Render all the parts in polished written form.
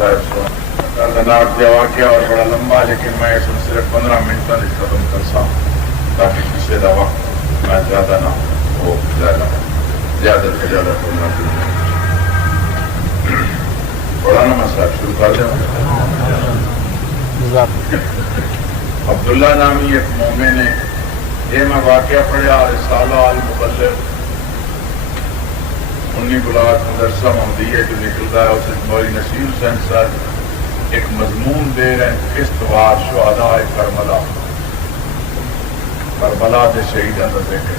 صاحب سے دردناک جو واقعہ اور بڑا لمبا، لیکن میں اس میں صرف 15 منٹ میں ختم کر سا تاکہ کسی کا وقت میں زیادہ نہ ہو زیادہ سے زیادہ 15 منٹ پڑھانا میں صاحب شروع کر دیں۔ عبداللہ نامی ایک مومن نے یہ میں واقعہ پڑھا رسالہ المبلغ 19 بلاک مدرسہ محمدیہ جو نکلتا ہے اسے مولوی نصیر حسین صاحب ایک مضمون دے رہے ہیں قسطوار شہداء کربلا، کربلا کے شہیدوں کا ذکر،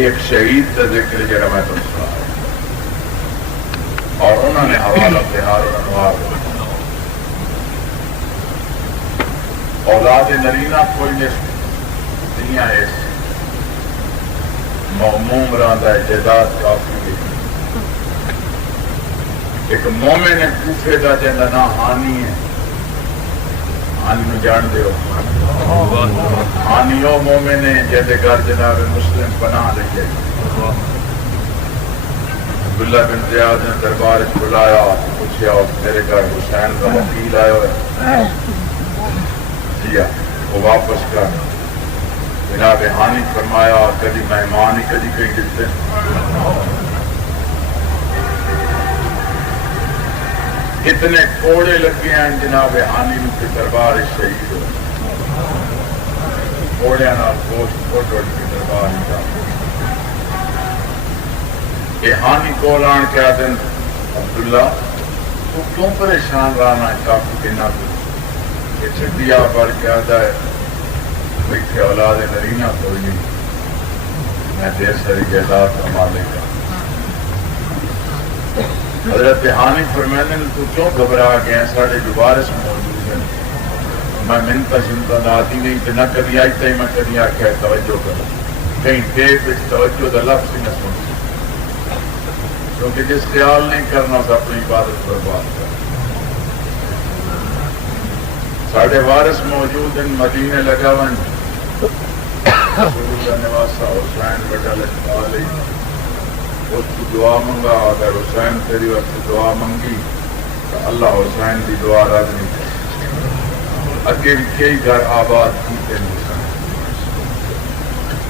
ایک شہید کا ذکر جڑا میں تم سنا اور انہوں نے حوالہ بہار انوار اولاد نرینہ کوئی دنیا اس موموم رہتا ہے جائیداد کافی ایک مومن ہے کوفے کا جن کا نام ہانی ہے، ہانی نو جان دے ہانی وہ مومن ہے جہدے گھر جناب مسلم پناہ لے عبداللہ بن زیاد نے دربار بلایا، پوچھا میرے گھر حسین کا وکیل آیا ہے، جی وہ واپس کر جناب ہانی فرمایا کدی مہمان ہی کدی کہیں دیتے اتنے کوڑے لگے ہیں جناب ہانی کے دربار شہید ہوئے کوڑے گوشت فٹ کے دربار یہ ہانی کو لان کے دن عبداللہ تو کیوں پریشان رہنا کافی کے نہ یہ چٹیا پر کیا ہے بیٹھے اولاد نرینہ کوئی نہیں، میں ڈھیر ساری جائیداد کا مالک ہوں۔ حضرت ہانی فرماتے ہیں تو کیوں گھبرا گئے ہیں، سارے جو وارث موجود ہیں، میں منتا شنتا آتی نہیں کہ نہ کبھی آئی تھی میں کبھی آخیا توجہ کروں کہیں ٹیپ توجہ کا لفظ ہی نہ سن، کیونکہ جس خیال نہیں کرنا اس اپنی عبادت برباد کر۔ ساڑھے وارث موجود ہیں، مدینے لگا ون نواسا حسین بڑا لکھا لی اس کو دعا منگا، اگر حسین تیری وقت دعا منگی تو اللہ حسین کی دعا رد نہیں کر، اگے کئی گھر آباد کیتے حسین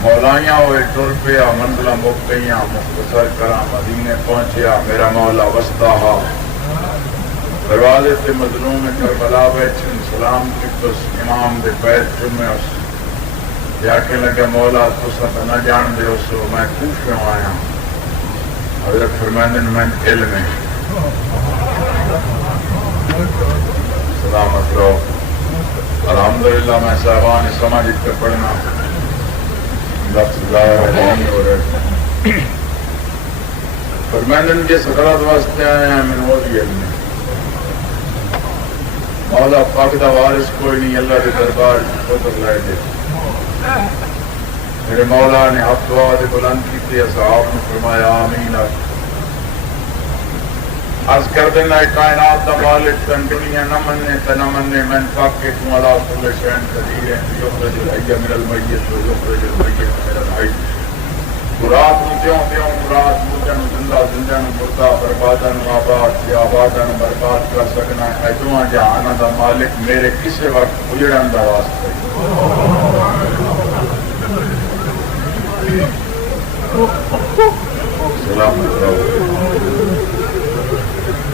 مولائیاں ہوئے ٹر پیا منزلہ مک گئیاں مختصر کرا مدینے پہنچیا میرا مولا وسطا ہا دروازے سے مظلوم کربلا بیٹھن سلام کتس امام دے پیر چومے اس جا کے لگا مولا تسا تو نہ جان دے اس میں کوفے آیا، حضرت فرماتے ہیں میں علم ہے سلامت رہو، الحمدللہ میں صاحبان سمجھ کے پڑھنا لفظ نہیں ہو رہے فرماتے ہیں جس غلط واسطے آئے ہیں میں وہ بھی علم ہے، مولا پاک دا وارث کوئی نہیں، اللہ کے دربار خود لائے دے، میرے مولا نے حق دعا دے بلند کی تھی، اصحاب نے فرمایا آمین۔ عرض کر دینا کائنات دا مالک تن دنیا نہ مننے تے نہ مننے من پاک کے تم علا کل شین قدیر ہے، یخرج الحی من المیت و یخرج المیت من الحی، مراد نو دیوں مراد مردہ نو زندہ زندہ نو مردہ بربادہ نو آباد یا آبادہ نو برباد کر سکنا ہے، دعا جہانہ دا مالک میرے کسے وقت اجڑن دا واسطہ سلامت رہو۔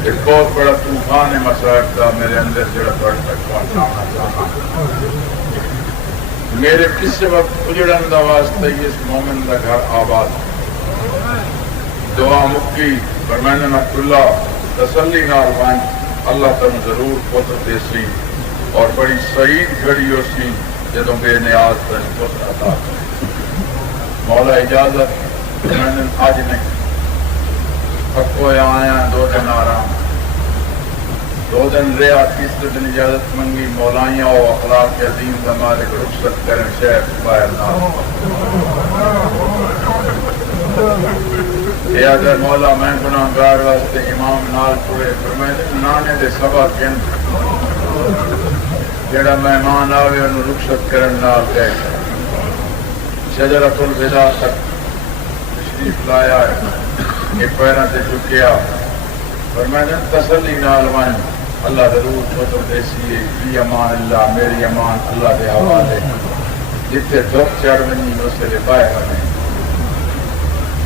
ایک بہت بڑا طوفان ہے مسائب کا میرے اندر جڑا بڑھ تک پہنچانا چاہتا میرے کسی وقت اجڑن دا واسطہ اس مومن دا گھر آباد دعا مکی فرمائن عبداللہ تسلی نال وائن اللہ تم ضرور پتر دیسی اور بڑی سعید گھڑی ہو سی جدوں بے نیاز تن پتر عطا کرے، مولا اجازت فرمائن آج نہیں پکو آیا 2 دن آرام 2 دن رہا، تیسرے دن اجازت منگی مولائیاں و اخلاق عظیم کا مالک رخصت کریں شیخ باہر نہ اے اگر مولا میں گناہگار واسطے امام نال پڑے فرمائے نانے دے سبا کن جڑا مہمان آوے انہوں رخصت کرن نال کہہ شجرۃ الوداع تک تشریف لایا ہے، یہ پیروں سے چکیا فرمائے تسلی نال وائن اللہ ضرور پتر دیسی ہے امان اللہ میری امان اللہ دے حوالے جتنے دکھ چڑھ ونی اسے لے باہر ہمیں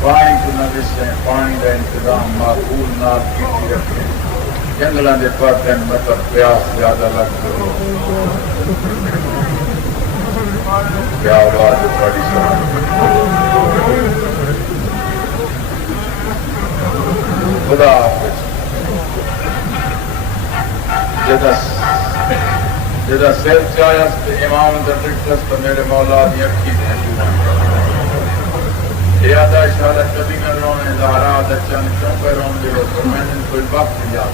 پانی کو نہ دسیں پانی کا انتظام معقول نہ کیتی رکھیں جنگلوں کے پاتن مطلب پیاس زیادہ لگ کرو کیا آواز بڑی خدا حافظ جدا سر چاہیا امام درکس تو میرے مولا دی اکھی یہ آدھا اشارہ کبھی نہ رونے دارا دچن کیوں پہ رون دے تو میں نے کوئی وقت دیا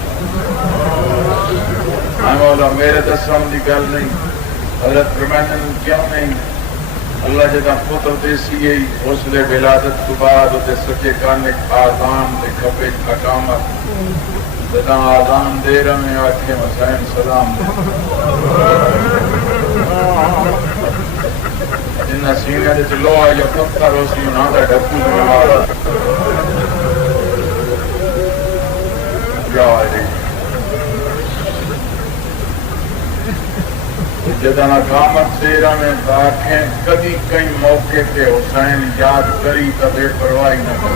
میں مولا میرے دسم دی گل نہیں حضرت فرمائن کیوں نہیں اللہ جدا پتر دیسی ہے اس لئے ولادت کو بعد دے سچے کانے آزان دے کھپے حکامت جدا آزان دے رہا میں آکھے مسائن سلام جنہ سینے دے چلو آئیو پتر روسی انہاں دا ڈھکو میں مارا یا آئی جدا ناکامت سیرہ میں آکھیں کبھی کئی موقع پہ حسین یاد کری تا بے پرواہی نہ کر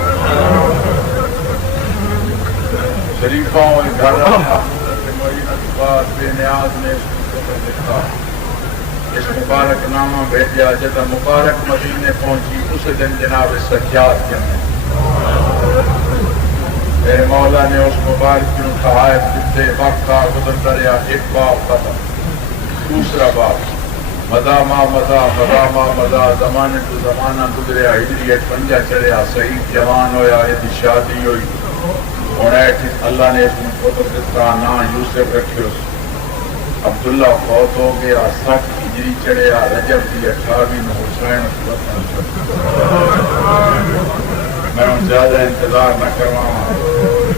شریفوں میں گھر رہا بے نیاز نے لکھا اس مبارک نامہ بھیجا جدا مبارک مدینے پہنچی اس دن جناب سجاد جمعے میرے مولا نے اس مبارک کی تحائف دیتے وقت کا گزرتا رہا ایک باب ختم دوسرا باب مزا ما مزا مزا ما مزا زمانے تو زمانہ گزریا ہجریت پنجا چڑھیا صحیح جوان ہویا یہ شادی ہوئی اور اللہ نے اس میں پتر دیتا نا یوسف رکھے عبداللہ فوت ہو گیا 60 ہجری چڑھیا رجب کی 28 میں حسین میں ان زیادہ انتظار نہ کرواؤں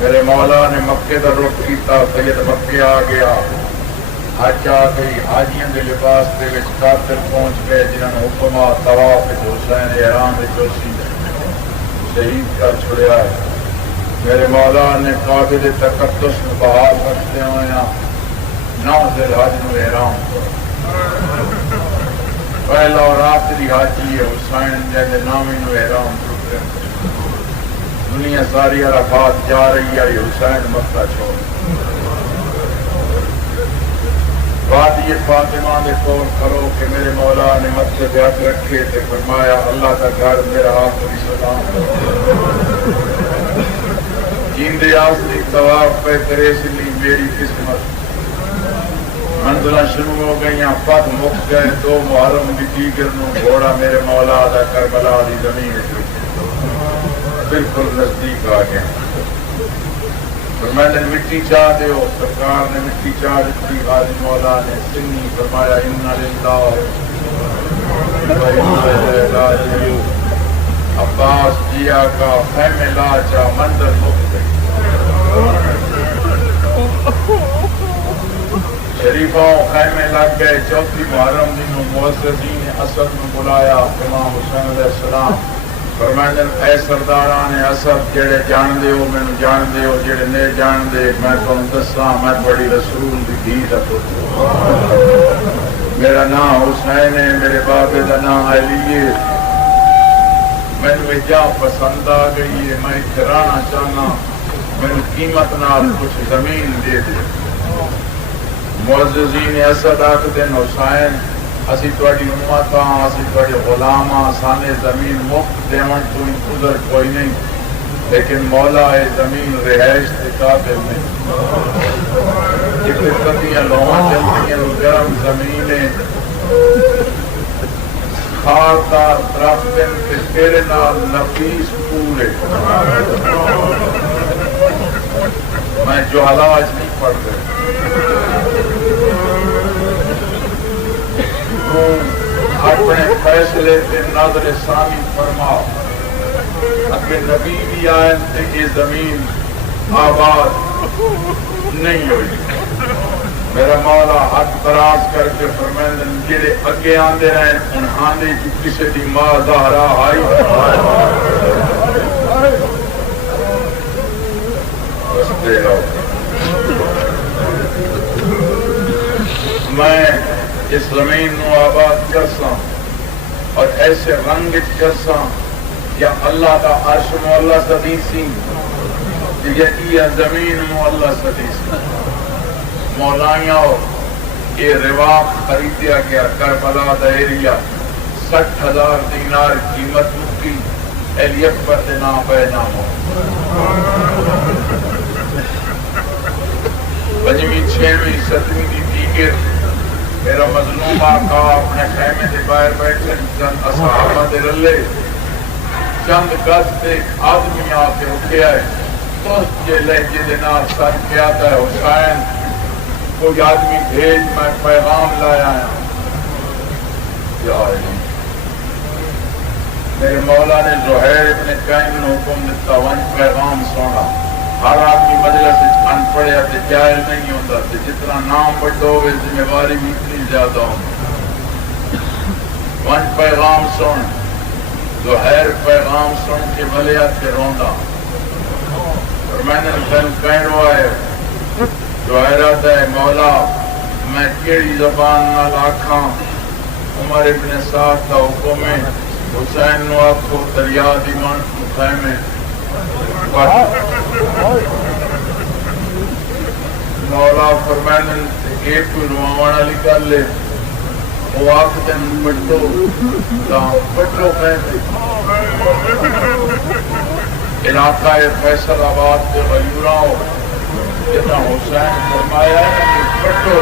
میرے مولا نے مکے کا رخ کیتا سید مکے آ گیا حج آ گئی حاجیاں دے لباس دے وچ قاتل پہنچ گئے جنہوں نے حکما طواف حسین احرام دے چوسی شہید کر چھڑیا ہے میرے مولا نے کعبے دے تقدس میں بحال رکھتے ہوئے 9 ذی الحج نو احرام پہلا اور آخری حاجی ہے حسین جیسے نامی نو احرام کرتے دنیا ساری عرفات جا رہی ہے حسین مکہ چھوڑ بات یہ فاطمہ نے کال کرو کہ میرے مولا نے مسجد ہاتھ رکھے تھے فرمایا اللہ کا گھر میرا آخری سلام جیندے آخری طواف پہ تیرے سے لی میری قسمت منزلہ شروع ہو گئی پت مک گئے 2 محرم دی دیگر نو گھوڑا میرے مولا دا کربلا دی زمین بالکل نزدیک آ گیا میں نے مٹی چاہ دے سرکار نے مٹی چاہ دیتی غازی مولا نے سنی فرمایا انا للہ و انا الیہ راجعون عباس جیا کا خیمے لا چا منظر مک گئی شریفوں خیمے لگ گئے 4 محرم دنوں معززین اسد میں بلایا امام حسین علیہ السلام فرمائن اے سرداران اسد جڑے جان دے ہو میں جان دے ہو جڑے نہیں جان دے میں تم دساں میں بڑی رسول دی دھی دا پتر میرا نام حسین ہے میرے بابے دا نام علی ہے میں جا پسند آ گئی ہے میں کرانا چاہنا میں قیمت نال کچھ زمین دے دے معززین اسد آکھ دن حسین اسی تواڈی امت ہاں اسی تواڈے غلام ہاں سانے زمین مفت دیون تو انتظر کوئی نہیں لیکن مولا ہے زمین رہائش کے قابل نہیں جتنے کتیاں لوہاں چلتی ہیں گرم زمینیں خاردار درختن کے تیرے نال نفیس پورے میں جو علاج نہیں پڑھ گئے اپنے فیصلے سے نظر ثانی فرما اگر نبی بھی آئے تو یہ زمین آباد نہیں ہوئی میرا مولا ہاتھ دراز کر کے فرمائن جڑے اگے آندے رہے ان آندے کی کسی دی ماں زہرا آئی دے لو. میں اس زمین نو آباد کرساں اور ایسے رنگ کرساں یا اللہ کا عرش مولا سدیسی یا زمین مولا سدیسی. مولائیاں یہ رواق خریدیا گیا کربلا دا ایریا 60,000 دینار قیمت مکی ایلی اکبر دے نام بے نام ہو. پنجویں چھویں ستویں دی دیگر میرا مظلوم آقا اپنے خیمے دے باہر بیٹھے چند اصحابہ دے رلے چند گز تے آدمی آتے اٹھے آئے تو یہ لہجے دے نام سر کے آتا ہے حسین کوئی آدمی بھیج میں پیغام لایا ہوں. یا علی میرے مولا نے زہیر ابن قیم نے حکم دیتا ون پیغام سونا. ہر آدمی مجلس ان پڑھیا تے جائل نہیں ہوتا تے جتنا نام بڑھو ہوئے ذمہ داری بھی اتنی زیادہ ہوں. ون پیغام سن. زہیر پیغام سن کے بھلیا کے روندا اور میں نے دل کہہ آئے زہیر آتا ہے مولا میں کیڑی زبان نہ لاکھاں. عمر ابن سعد کا حکم ہے حسین نو آکھو دریا دی من خیمے مولا فرمائن ایک کوئی رواوان علی کر لے وہ آکھ دن پٹو خیمے. علاقہ فیصل آباد کے غیوراں جتنا حسین فرمایا ہے کہ پٹو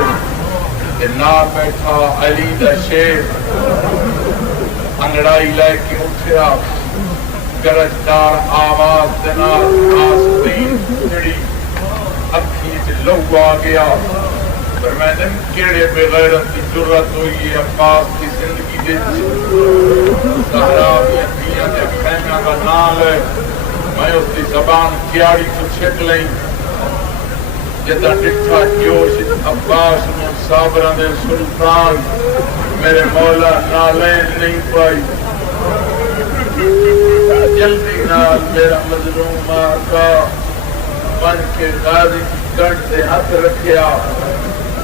کہ نہ بیٹھا علی دا شیر انگڑائی لے کے اٹھیا گرجدار آواز دنار آسدین جڑی اکھی سے لہو آ گیا. فرمائن کیڑے بغیرت کی جرت ہوئی ہے عباس کی زندگی دے سہرا بھی اکھیاں دے خیمہ کا نام ہے. میں اس کی زبان کیاڑی کو چھک لیں جتا ڈٹھا جوش عباس میں صابران دے سلطان میرے مولا نالین نہیں پائی. جلدی نال میرا مظلوم آقا بن کے غازی کی کڑ سے ہاتھ رکھیا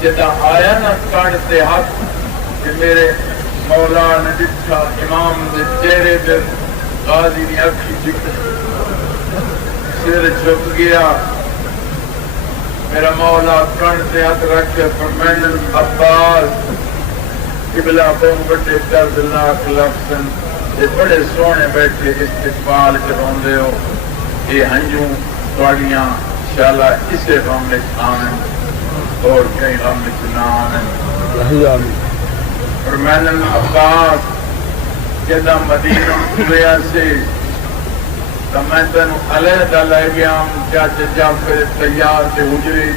جتا آیا نا کڑ سے ہاتھ کہ میرے مولا نے ڈٹھا امام دے چہرے دے غازی نے اکھی جھک سر جھک گیا. میرا مولا کن سے ہاتھ رکھ کے فرمائن عباس قبلہ بہن بڑے دردناک لفظن یہ بڑے سونے بیٹھے استقبال کروں دے ہو یہ ہنجوں توڑیاں انشاءاللہ اسے غم میں آمن اور کئی غم میں نہ آمن. فرمائن عباس جدہ مدینہ گیا سے تو میں تنو علیحدہ لے گیا ہوں چاچے جعفر تیار سے حجری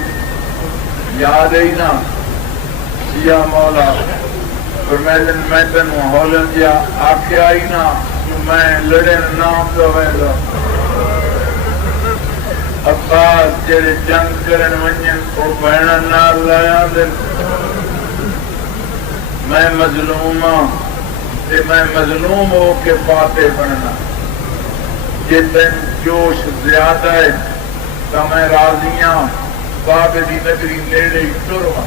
یاد ہے نا یا مولا فرمائن میں تنو ہولن جا آکھے آئی نا میں لڑے نام تو ویدہ عباس جیرے جنگ کرن ونجن کو بہنا نال لایا دل میں مظلوم ہوں کہ میں مظلوم ہو کے فاتح بننا. جتن جوش زیادہ ہے تو میں راضیاں باب دی نگری لیڑے ٹرواں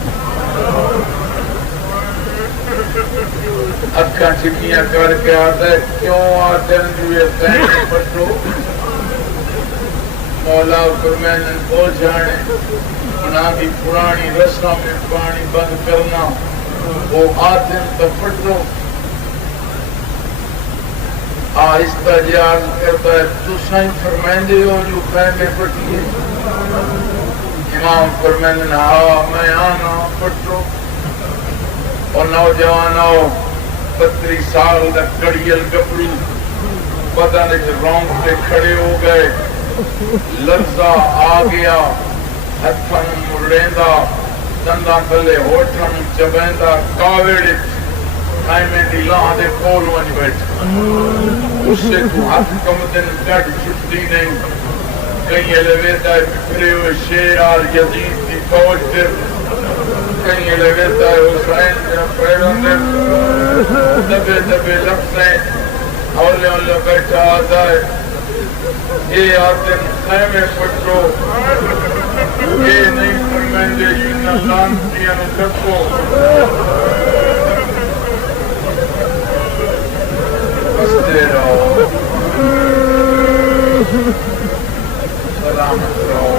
اکھاں چکیاں کر کے آتا ہے کیوں آتے ہیں جو یہ پہنے پٹو. مولا فرمائن کو جانے بنا دی پرانی رسم میں پانی بند کرنا وہ آتے ہیں تو پٹو. آہستہ جاز کرتا ہے تو سائن فرمائن دے ہو جو خیمے پٹی ہے. امام فرمائن میں آنا پٹو اور نوجوان آؤ 32 سال دا کڑیل گبری پتہ نہیں کہ رونگ پہ کھڑے ہو گئے لفظہ آ گیا ہتھن مڑیندہ دندہ تلے ہوٹھن چبیندہ کاوڑے خیمے دی لاہ دے کول ونج بیٹھ اس سے تو ہاتھ کم دن گڑ چھٹی نہیں. کہیں ایلیویتا ہے پھرے ہوئے شیر آر یزید دی فوج در کہیں ایلیویتا ہے حسین جنہ پیروں در دبے دبے لفظیں ہولے ہولے بیٹھا آتا ہے. یہ آتے خیمے پٹرو یہ نہیں فرمائیں جنہ لانتیاں رکھو بستے رہو سلامت رہو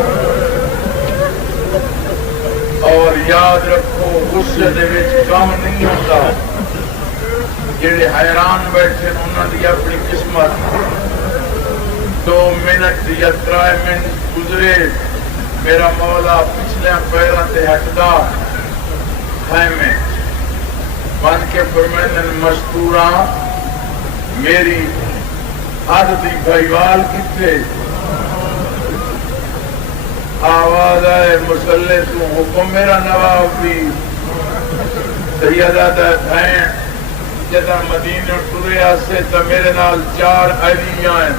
اور یاد رکھو غصے دے وچ کام نہیں ہوتا جڑے حیران بیٹھے انہوں دی اپنی قسمت 2 منٹ یا 3 منٹ گزرے میرا مولا پچھلے پیروں تے ہٹدا خیمے بن کے فرمائیں مستوراں میری حد دی بھائیوال کتنے آواز آئے مسلح تو حکم میرا نواب بھی سیدہ دا بھین جدا مدینہ ٹرے آسے تا میرے نال 4 علی آئیں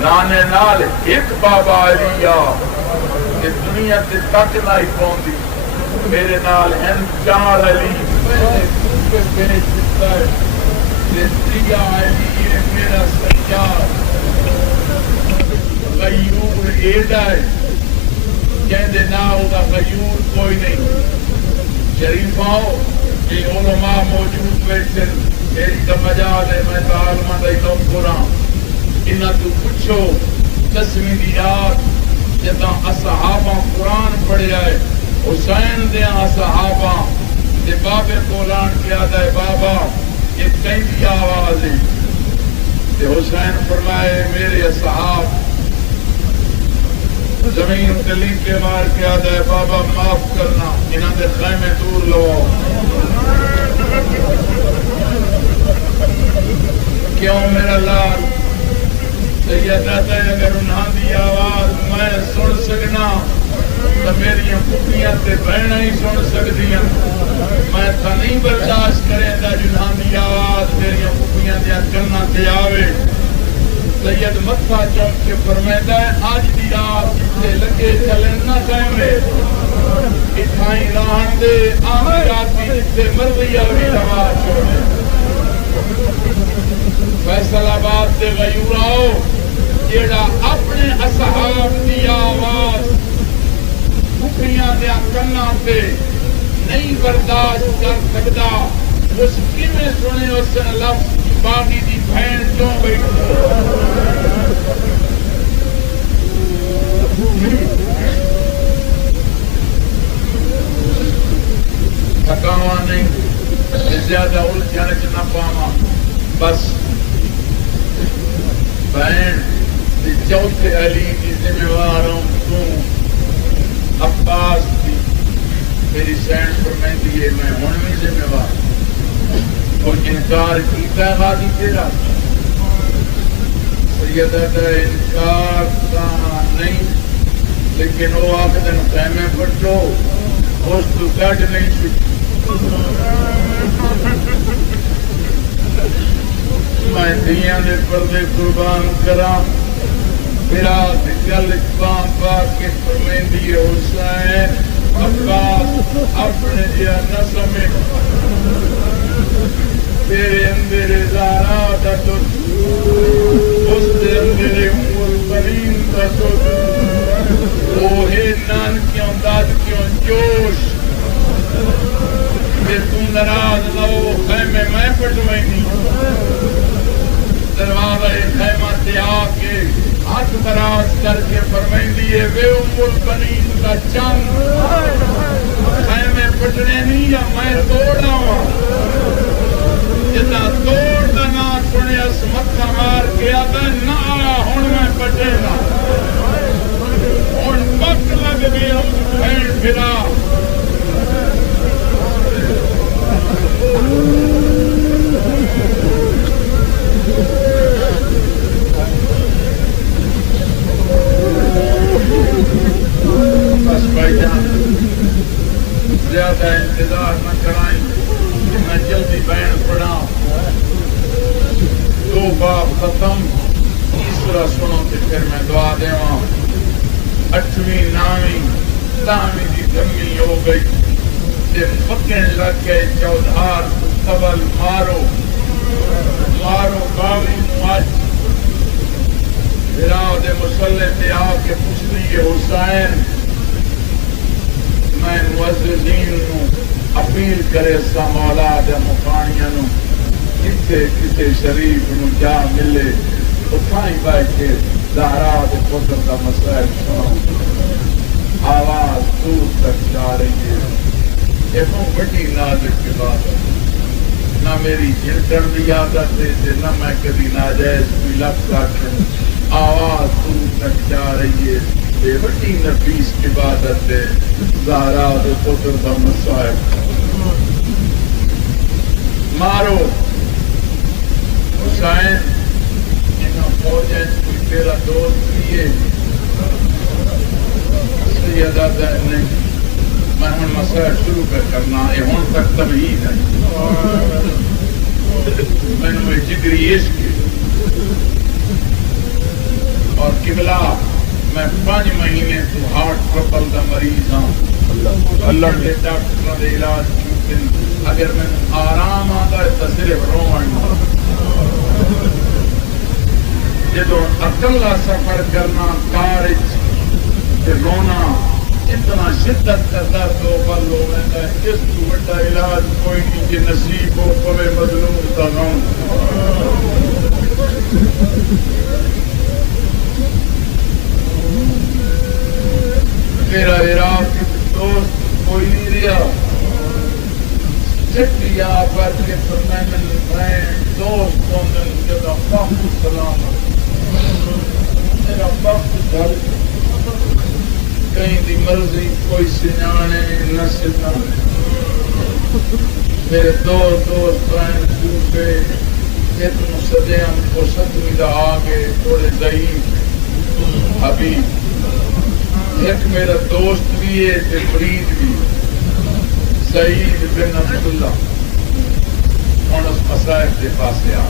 نانے نال ایک بابا علی آ کہ دنیا تے تک نہ ہی پوندی میرے نال ہیں 4 علی میرے سکتا ہے سیا علی ہے میرا سیاد غیور ایڈا ہے کہندے ناو دا غیور کوئی نہیں شریف آؤ کہ علماء موجود بیٹھے میری تو مجال ہے میں تو عالمہ دا علم قرآن انہاں تو پوچھو 10ویں دی رات جداں اصحابہ قرآن پڑھیا ہے حسین دے اصحابہ تے بابے قرآن کیا ہے بابا یہ کہیں آواز ہے تے حسین فرمائے میرے اصحاب زمین تلیم کے مار کے آدھا ہے بابا معاف کرنا انہاں دے خیمے دور لو کیوں میرا لال سیدہ ہے اگر انہاں دی آواز میں سن سکنا تو میری پھپھیاں تے بہناں ہی سن سکدیاں میں تھا نہیں برداشت کریں دا جنہاں دی آواز میری پھپھیاں دیا کرنا تے آوے سید متھا چوک کے فرمائدہ ہے آج دی رات سے لگے چلن نہ کہمے اتھائیں راہن دے آمی راتی سے مرضی آوی روا چھوڑے فیصل آباد دے غیور آؤ جیڑا اپنے اصحاب دی آواز بھوکیاں دیا کرنا پہ نہیں برداشت کر سکتا اس کی میں سنے اس لفظ باقی دی بھین کیوں بیٹھو تھکاوا نہیں زیادہ الجھن چ نہ پاواں بس بہن چوتھے علی کی ذمہ وار ہوں تو عباس کی میری سینڈ فرمائندی ہے میں ہن بھی ذمہ وار کوئی انکار کیتا ہے غازی تیرا سیدہ کا انکار کا نہیں لیکن وہ آخدن خیمے پٹو اس تو کٹ نہیں چھٹ میں دیاں دے پردے قربان کرا میرا دل اقبام پاک کے فرمیندی حسین عباس اپنے جیا نسل میں تیرے اندر زارا دا تجھ اس دے اندر البرین دا تجھ اوہے نان کیوں داد کیوں جوش کہ تم نراز لو خیمے میں پٹوئی نہیں دروازہ خیمہ تے آکے ہاتھ دراز کر کے فرمائندی ہے وے البرین کا چند خیمے پٹنے نہیں یا میں توڑا ہوں جتا توڑ دا نا سنے اس مکہ مار کے آتا نہ آیا ہون میں پٹے گا ہون پک لگ بھی ہم پھینڈ پھرا بس بھائی جان زیادہ انتظار نہ کرائیں میں جلدی بیان پڑھا 2 باب ختم تیسرا سنو کہ پھر میں دعا دیواں 8ویں 9ویں 10ویں دی دمی ہو گئی تے پکن لگ گئے چودھار تبل مارو مارو باوی مچ راہ دے مسلح تے آ کے پوچھ لیے حسین میں معززین نو اپیل کرے سا مولا دے مکانیاں نو کتے کتے شریف نو جا ملے اتھائی بیٹھ کے زہرا دے پتر دا مسائل سنا آواز دور تک جا رہی ہے یہ بہت بڑی نازک کی بات ہے نہ میری جھلکن دی عادت ہے نہ میں کبھی ناجائز کوئی لفظ آکھن آواز دور تک جا رہی ہے بے بڑی نفیس عبادت ہے زہرا دے پتر دا مسائل مارو حسین انہاں فوجیں کوئی تیرا دوست بھی ہے سیدہ نے میں ہوں مسئلہ شروع کرنا یہ ہوں تک تمہید ہے میں نے جگری عشق اور قبلہ میں 5 مہینے تو ہارٹ ٹربل کا مریض ہوں اللہ کے ڈاکٹر کے علاج ممکن اگر میں آرام آتا ہے تو صرف روان جدو اکلا سفر کرنا کارج رونا اتنا شدت کا درد ہو پر لوگ اس کو بڑا علاج کوئی نہیں کہ نصیب ہو پوے مظلوم کا غم میرا عراق دوست کوئی نہیں رہا چٹیا پر کے میں دوست ہونے جگہ بہت سلامت میرا وقت گھر کہیں دی مرضی کوئی سنانے نہ سنانے میرے دوست بہن چھوٹے اتنو سدے ہم کو ستمی دا آگے تھوڑے ضعیف حبیب ایک میرا دوست بھی ہے تے فرید بھی سعید بن عبداللہ ہوں اس مسائل کے پاس آ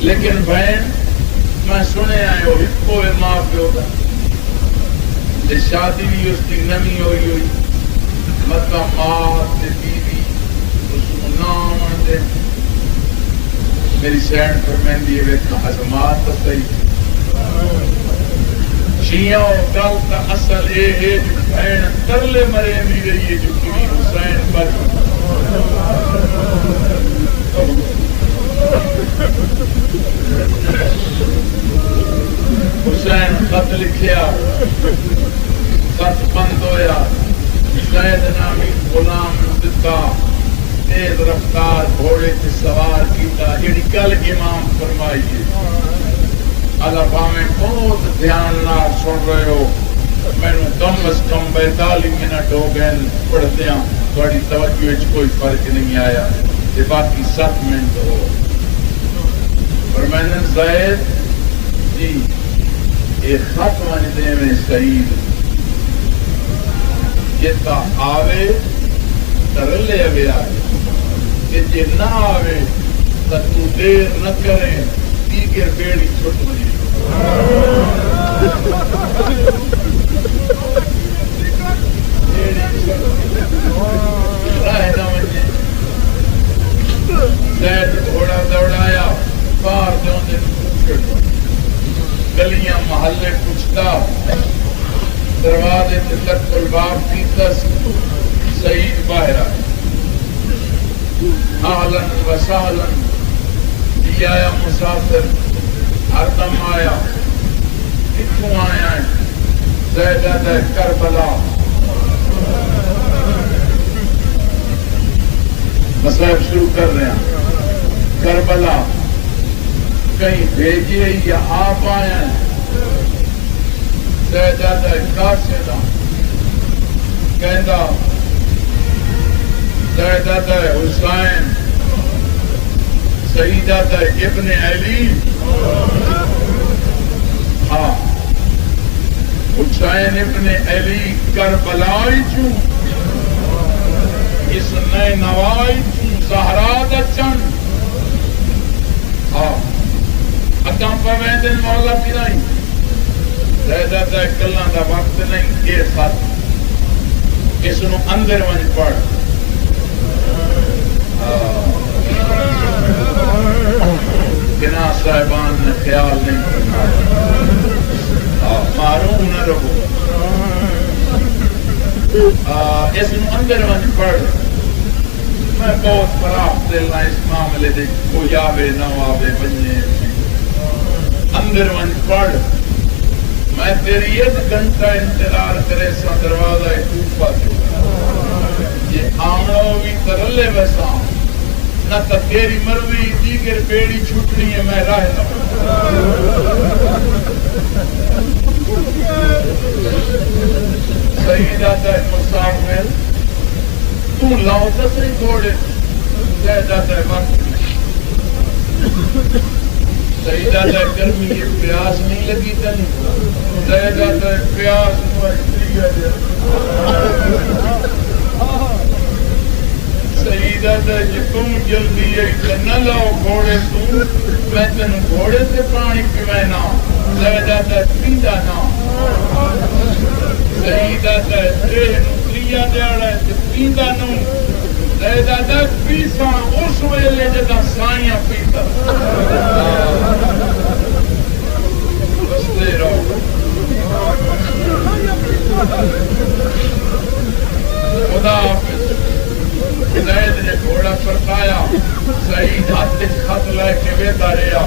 لیکن بہن میں سنے آئے ہو ہکو ماں پیو کا شادی بھی اس کی نمی ہوئی مطلب ماں بیوی نام دے میری سینڈ پر مہندی عظمات تو صحیح شیعہ گل کا اصل یہ ہے جو بہن ترلے مرے بھی رہی ہے جو کبھی حسین پر حسین خط لکھیا خط بند ہویا شاید نامی غلام دتا تیز رفتار گھوڑے سے سوار کیتا جڑی گل امام فرمائی ہے اللہ پاویں بہت دھیان نال سن رہے ہو مینوں کم از کم 42 منٹ ہو گئے پڑھدیاں تھوڑی توجہ وچ کوئی فرق نہیں آیا تے باقی 7 منٹ ہو فرمایا زید جی ایک خط وجدے میں شہید جتا آوے ترلے اوے آئے کہ جے نہ آوے تو دیر نہ کرے دیگر بیڑی چھٹ بنی زید گھوڑا دوڑایا باہر جانے گلیاں محلے پوچھتا دروازے سے تک الباب پیتا سعید باہر آئے اہلن و سہلن جی آیا مسافر ہر دم آیا کتوں آیا ہے زیدہ کربلا مسائب شروع کر رہے ہیں کربلا کہیں بھیجیے یا آپ آئے ہیں زیدہ قاصدہ کہندا زیدہ حسین سیدہ ابن علی ہاں حسین ابن علی کربلائی چوں اس نئے نوائی چوں زہرا دا چند ہاں اگاں پویں دن مولا پھرائی زیادہ گلاں دا وقت نہیں یہ خط اس نو اندر ون پڑھ بنا صاحبان نے خیال نہیں کرنا رہو اس اندر من پڑھ میں بہت خراب دل نہ اس معاملے دے کوئی آوے نہ آوے بننے اندر من پڑھ میں تیری ایک گھنٹہ انتظار کرے سا دروازہ کوفہ یہ آمنو بھی ترلے ویسا نہ تا تیری مرضی دیگر بیڑی چھٹنی ہے میں راہ نہ سیدہ ہے مسافر تو لاؤ تسری گھوڑے سیدہ ہے وقت سیدہ ہے گرمی یہ پیاس نہیں لگی تن سیدہ ہے پیاس سیدہ ہے کہ تم جلدی ہے نہ لاؤ گھوڑے تو میں تن گھوڑے سے پانی پیوینا سیدہ ہے پیندہ نا سیدہ ہے تیرے نکلیا دیاڑا ہے پیندہ نو سیدہ ہے پیسا اس ویلے جدا سائیاں پیتا بستے رہو خدا حافظ زید نے گھوڑا پرتایا سعید ہاتھ خط لائے کے ویتا رہا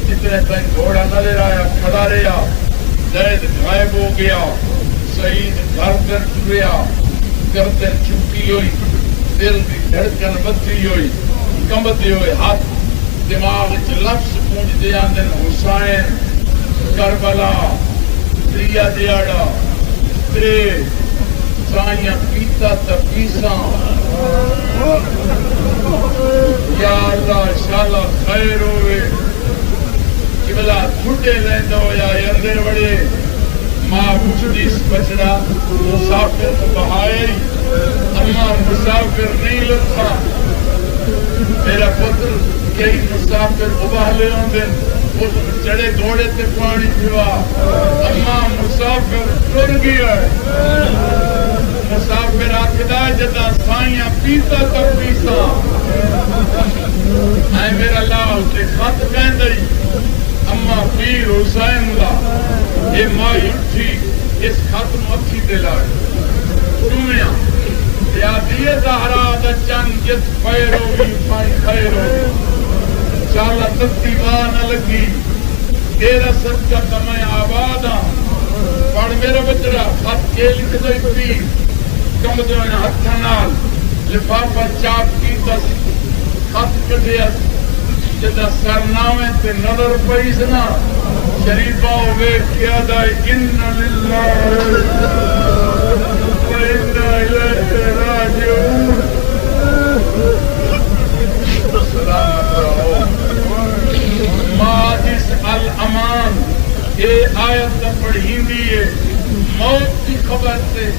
جتنے تین گھوڑا نظر آیا کھڑا رہا زید غائب ہو گیا سعید گردن چویا گردن چکی ہوئی دل کی دھڑکن بدھی ہوئی کمبتی ہوئی ہاتھ دماغ چ لفظ پونج دیا دن حسین کربلا دریا دیاڑا ترے سائیاں پیتا تپیسا یا اللہ شالا خیر ہوئے قبلہ چھوٹے لیندہ ہو یا اندر بڑے ماں پچھڑیس بچڑا مسافر کو بہائے اما مسافر نہیں لکھا میرا پتر کئی مسافر ابالے ہوں دن اس چڑے گھوڑے تے پانی پیوا اما مسافر ٹر گیا مسافر آکھدا جدا سائیاں پیتا تک پیسا اے میرا لاؤ تے خط کہندئی اما پیر حسین دا یہ مائی اٹھی اس خط نو اکھی تے لائے سنیا یا دیے زہرا دا چند جس خیر ہوگی پائی خیر ہوگی چالا تکتی نہ لگی تیرا صدقہ کا میں آباد ہوں پڑھ میرا بچڑا خط کے لکھ دئی پی کم دو ان ہتھا نال لفافہ چاپ کی تس خط کٹیا جدا سرنامے تے نظر پیسنا شریفہ ہوئے کیا دائی ان للہ و انا الیہ راجعون سلامت رہو مادس الامان یہ آیت کا پڑھی دیئے موت کی خبر سے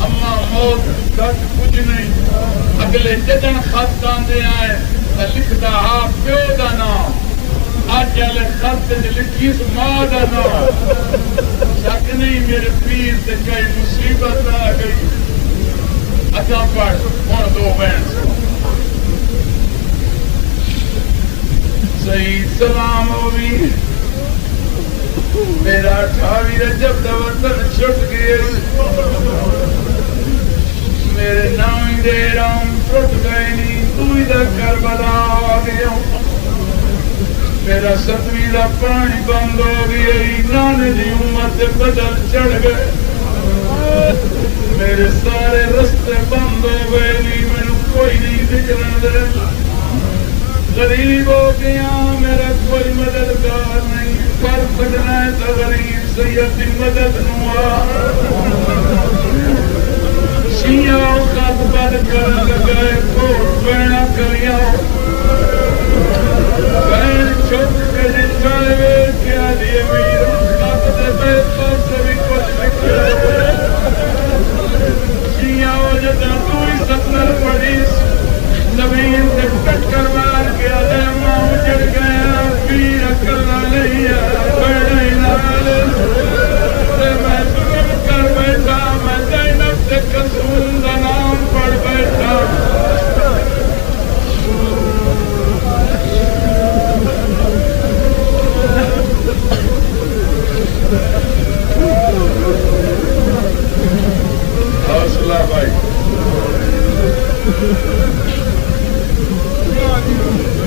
اما موت کٹ کچھ نہیں اگلے جدن خط آندے آئے تا لکھتا ہاں پیو دا نام آج جالے خط دے لکھی اس ماں دا نام شک نہیں میرے پیر سے کئی مصیبت آ گئی اچھا پڑھ کون دو بہن سعید سلام ہوئی میرا 28 رجب دا وطن چھٹ گئے میرے نامی دے رام ٹوٹ گئے نہیں توی دا کربلا آ گیا میرا 7ویں دا پانی بند ہو گئی نانے دی امت بدل چڑھ گئے میرے سارے رستے بند ہو گئے نہیں میں کوئی نہیں دکھنا دے غریب ہو گیا میرا کوئی مددگار نہیں پر سکنا ہے تو غریب سید کی مدد نوا شیعہ اوقات بد کر لگائے کوٹ بینا کریا بین چھوٹ کے جتائے کیا دیئے میر اوقات دے بیت پر سے بھی کچھ لکھے شیعہ ہو جتا توی ستر پڑیس زمین سے کٹ کر مار کے آدھے ماں اجڑ گیا پیر اکلا نہیں ہے بڑھائی نالے سے میں ظلم کر بیٹھا میں زینب سے قصول دا نام پڑھ بیٹھا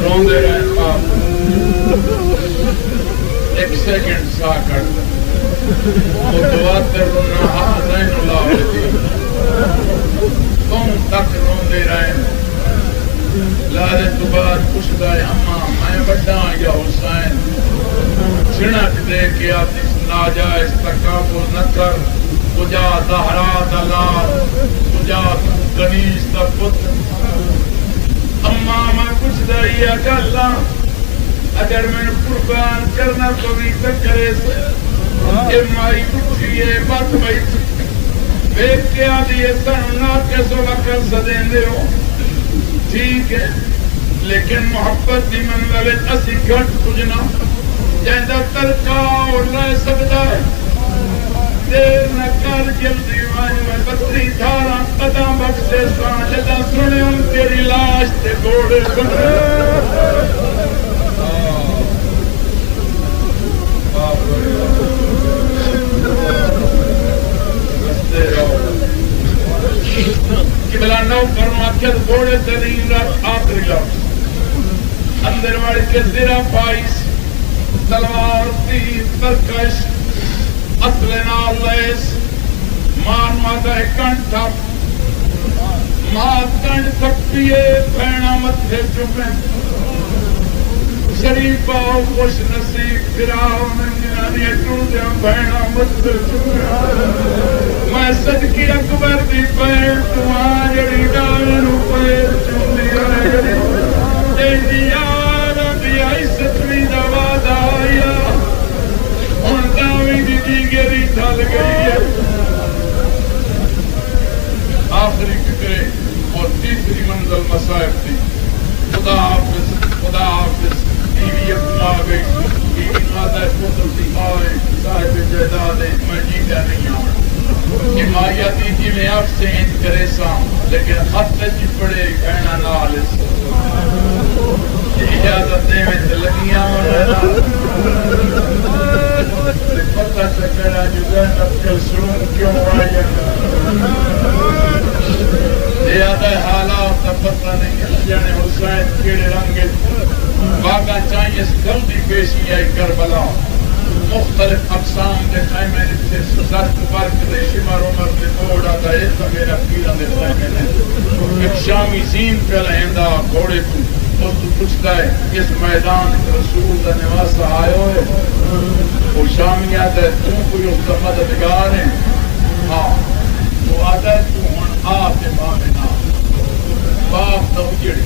روندے رہے آپ ایک سیکنڈ سا کر وہ دعا کر رونا حسین اللہ ہوتی تم تک روندے رہے لارے تو بعد پوچھتا ہے اما میں بڑا یا حسین چھڑک دے کے آتی ناجائز تکابر نہ کر تجا دہرا دلال تجا گنیش دا پتر اما میں پوچھتا ہی اگلا اگر میں قربان کرنا تو بھی کرے سے یہ مائی پوچھی ہے بات بیت بیت کے آدھی سن نہ کے سو لکر سدین دے ہو ٹھیک ہے لیکن محبت دی منزل اسی گھٹ کجنا جہاں ترکا اور رہ سکتا ہے دیر نہ کر جلدی میں بطری دھارا قدم بخشے سان جدا سنے ان تیری لاش تے گوڑے بنے قبلہ نو فرما کد گوڑے ترین رات آخری لفظ اندر وڑ کے زرہ پائس تلوار تیر ترکش اصل نال لیس مان مادہ کنٹھا مات کنڈ تھپیے بھینا متھے چکے شریفہ خوش نصیب فراؤ ننگانی ٹوٹے بھینا متھے چکے میں صدقی اکبر دی پیر تمہاں جڑی ڈالنو پیر چوندی آئے جڑی یار دی عزت بھی دواد آیا ان داوی دی دیگری ڈھل گئی ہے آخری فکرے اور تیسری منزل مصائب تھی خدا حافظ ٹی وی اپنا گئی ٹی وی مادہ پوتر تھی آئے صاحب جہدادے میں جیتا نہیں آؤں حمایتی جی میں آپ سے انت کرے سا لیکن خط جی پڑے کہنا نالس یہ اجازت دے میں تلگیاں پتہ چکرہ جگہ نفکل سرون کیوں آیا زیادہ حالات کا پتہ نہیں ہے جانے حسین کیڑے رنگے باقا چاہیے اس گلدی پیشی آئی کربلا مختلف اقسام کے خیمے سے سزت برک دے شمار عمر دے گھوڑا دا ایک میرا پیران دے خیمے نے ایک شامی زین پہ لہندہ گھوڑے کو وہ تو پوچھتا ہے اس میدان رسول دا نواسہ آئے ہوئے وہ شامی آتا ہے تم کوئی اس کا مددگار ہے ہاں وہ آتا ہے تو ہن آپ کے بامنا باپ دا اجڑی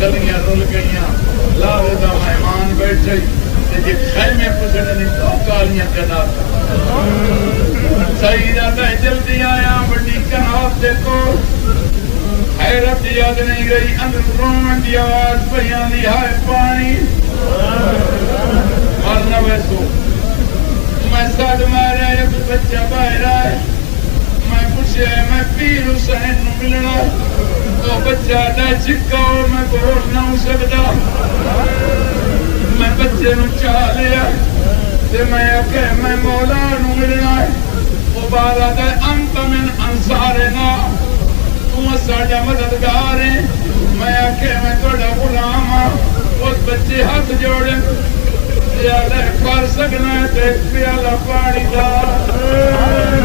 گلیاں رول گئیاں لاوے دا مہمان بیٹھے جی خیمے پسڑنے تو کالیاں کنات سعید آتا ہے جلدی آیا بڑی کنات دیکھو حیرت یاد نہیں گئی اندر رومن دی آواز بیانی ہائے پانی مرنا ویسو میں ساتھ مارا ایک بچہ باہر آئے میں پوچھے میں پیر حسین نو ملنا تو بچہ دا چکا ہو میں بول نہ ہو سکتا میں بچے نو چاہ لیا تے میں آکے میں مولا نو ملنا وہ بات آتا ہے انت من انصارنا تم ساڑھا مددگار ہیں میں آکے میں توڑا غلام ہاں اس بچے ہاتھ جوڑے پیالہ پار سکنا ہے تے پیالہ پانی دا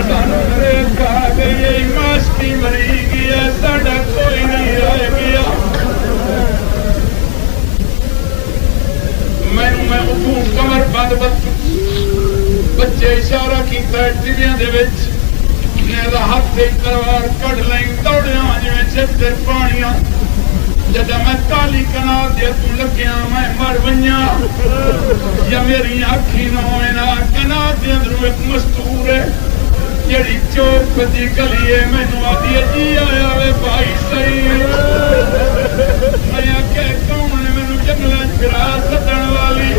سانو ریت کہا گئی یہ ماش کی مری گیا ساڑھا کوئی نہیں رہ گیا میں اتوں کمر بند بچے اشارہ کی ٹیویاں دے وچ نیلا ہاتھ سے تلوار کڑ لیں دوڑیاں جویں چھتے پانیاں جدہ میں کالی کنال دے تو لگیاں میں مر ونیاں یا میری آنکھی نہ ہوئے نا کنال دے اندر ایک مستور ہے جڑی چوک دی گلی ہے میں نو آدھی جی آیا وے بھائی صحیح میں آکے کون ہے میں نو جنگلہ پھرا ستن والی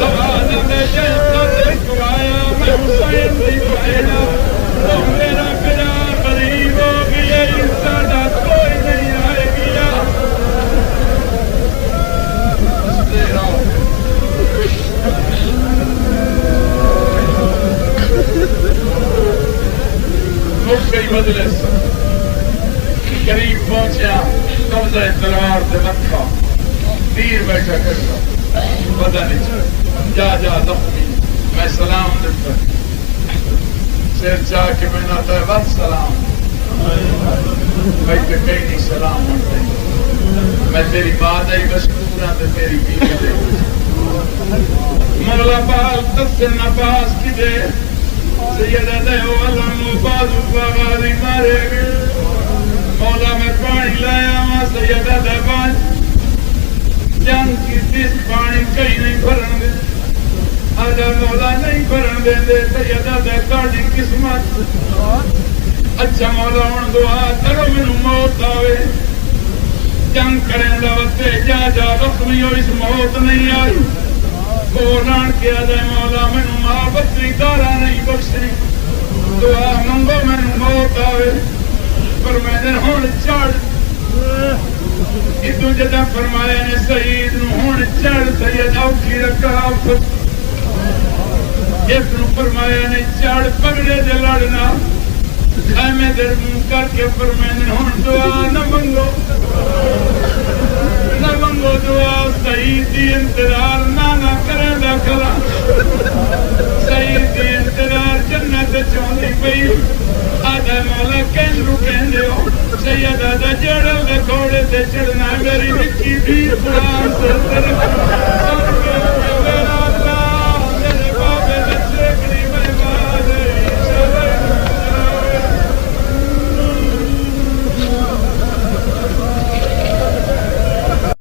دواز دے جیسا دیکھ آیا میں حسین دی بھائینا وہ میرا پھرا غریب ہو گیا انسانہ کوئی نہیں آئے گیا گئی مجلس قریب پہنچیا قبضہ تلوار سے متھا تیر بیٹھا کرتا پتہ نہیں چلا جا جا زخمی میں سلام دیتا سر چاہ کے میں نہ تھا بس سلام بھائی کہ کہیں نہیں سلام ہوتے میں تیری بات آئی مشکور ہوں تو تیری بیوی دے مولا بال تسل نفاس کی دے سیدہ دے علم بازو باغالی مارے گئے مولا میں پانی لایا ہوں سیدہ دے پانی جنگ کی تیس پانی کہیں نہیں بھرن دے آجا مولا نہیں بھرن دے دے سیدہ دے تاڑی قسمت اچھا مولا ہوں دعا کرو منو موت آوے جنگ کریں لوتے جا جا رخمی ہو اس موت نہیں آئی بولان کیا جائے مولا منو محبت نہیں دارا نہیں بخشنی دعا منگو منو موت آوے پر میں نے ہون چڑھ ادو جدا فرمایا نے سعید نو ہون چڑھ سید اوکھی رکھا اس نو فرمایا نے چڑھ پگڑے دے لڑنا خیمے در منہ کر کے فرمایا ہون دعا نہ منگو دعا سعید دی انتظار نہ کرے دا کھلا سعید دی انتظار جنت چوندی پئی آدھا مولا کہن رو کہن دے ہو سید آدھا جڑل دے گھوڑے تے چڑھنا میری نکی بھی قرآن سے